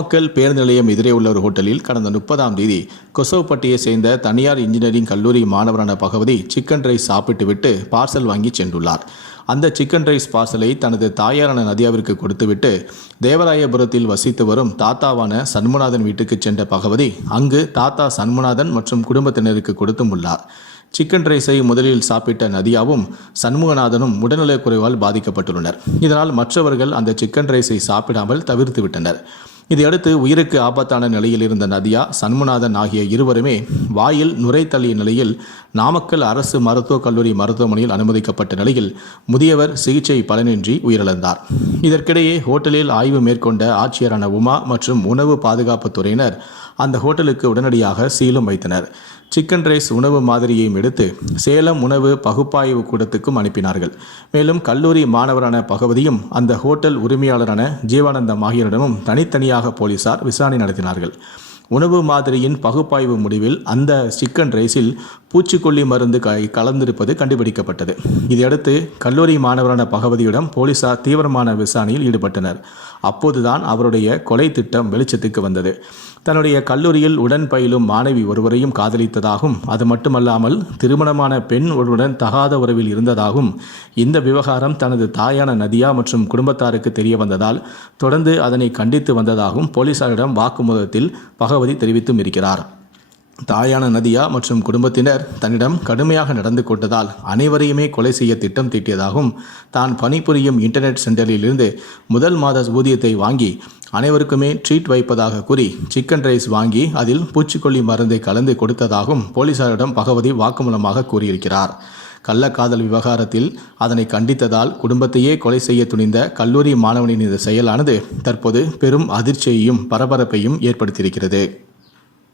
நாமக்கல் பேருந்து நிலையம் எதிரே உள்ள ஒரு ஹோட்டலில் கடந்த முப்பதாம் தேதி கொசவப்பட்டியை சேர்ந்த தனியார் இன்ஜினியரிங் கல்லூரி மாணவரான பகவதி சிக்கன் ரைஸ் சாப்பிட்டுவிட்டு பார்சல் வாங்கி சென்றுள்ளார். அந்த சிக்கன் ரைஸ் பார்சலை தனது தாயாரான நதியாவிற்கு கொடுத்துவிட்டு தேவராயபுரத்தில் வசித்து வரும் தாத்தாவான சண்முநாதன் வீட்டுக்கு சென்ற பகவதி அங்கு தாத்தா சண்முநாதன் மற்றும் குடும்பத்தினருக்கு கொடுத்தும் உள்ளார். சிக்கன் ரைஸை முதலில் சாப்பிட்ட நதியாவும் சண்முகநாதனும் உடல்நலக் குறைவால் பாதிக்கப்பட்டுள்ளனர். இதனால் மற்றவர்கள் அந்த சிக்கன் ரைஸை சாப்பிடாமல் தவிர்த்து விட்டனர். இதையடுத்து உயிருக்கு ஆபத்தான நிலையில் இருந்த நதியா சண்முநாதன் ஆகிய இருவருமே வாயில் நுரை தள்ளிய நிலையில் நாமக்கல் அரசு மருத்துவக் கல்லூரி மருத்துவமனையில் அனுமதிக்கப்பட்ட நிலையில் முதியவர் சிகிச்சை பலனின்றி உயிரிழந்தார். இதற்கிடையே ஹோட்டலில் ஆய்வு மேற்கொண்ட ஆட்சியரான உமா மற்றும் உணவு பாதுகாப்புத் துறையினர் அந்த ஹோட்டலுக்கு உடனடியாக சீலும் வைத்தனர். சிக்கன் ரைஸ் உணவு மாதிரியையும் எடுத்து சேலம் உணவு பகுப்பாய்வு கூடத்துக்கும் அனுப்பினார்கள். மேலும் கல்லூரி மாணவரான பகவதியும் அந்த ஹோட்டல் உரிமையாளரான ஜீவானந்தம் ஆகியோரிடமும் தனித்தனியாக போலீசார் விசாரணை நடத்தினார்கள். உணவு மாதிரியின் பகுப்பாய்வு முடிவில் அந்த சிக்கன் ரைஸில் பூச்சிக்கொல்லி மருந்து கலந்திருப்பது கண்டுபிடிக்கப்பட்டது. இதையடுத்து கல்லூரி மாணவரான பகவதியிடம் போலீசார் தீவிரமான விசாரணையில் ஈடுபட்டனர். அப்போதுதான் அவருடைய கொலை திட்டம் வெளிச்சத்துக்கு வந்தது. தன்னுடைய கல்லூரியில் உடன் பயிலும் மாணவி ஒருவரையும் காதலித்ததாகவும் அது மட்டுமல்லாமல் திருமணமான பெண் ஒருவருடன் தகாத உறவில் இருந்ததாகவும் இந்த விவகாரம் தனது தாயான நதியா மற்றும் குடும்பத்தாருக்கு தெரிய வந்ததால் தொடர்ந்து அதனை கண்டித்து வந்ததாகவும் போலீசாரிடம் வாக்குமூலத்தில் பகவதி தெரிவித்தும் இருக்கிறார். தாயான நதியா மற்றும் குடும்பத்தினர் தன்னிடம் கடுமையாக நடந்து கொண்டதால் அனைவரையுமே கொலை செய்ய திட்டம் தீட்டியதாகவும் தான் பணிபுரியும் இன்டர்நெட் சென்டரிலிருந்து முதல் மாத ஊதியத்தை வாங்கி அனைவருக்குமே ட்ரீட் வைப்பதாக கூறி சிக்கன் ரைஸ் வாங்கி அதில் பூச்சிக்கொல்லி மருந்தை கலந்து கொடுத்ததாகவும் போலீசாரிடம் பகவதி வாக்குமூலமாக கூறியிருக்கிறார். கள்ளக்காதல் விவகாரத்தில் அதனை கண்டித்ததால் குடும்பத்தையே கொலை செய்ய துணிந்த கல்லூரி மாணவனின் இந்த செயலானது தற்போது பெரும் அதிர்ச்சியையும் பரபரப்பையும் ஏற்படுத்தியிருக்கிறது.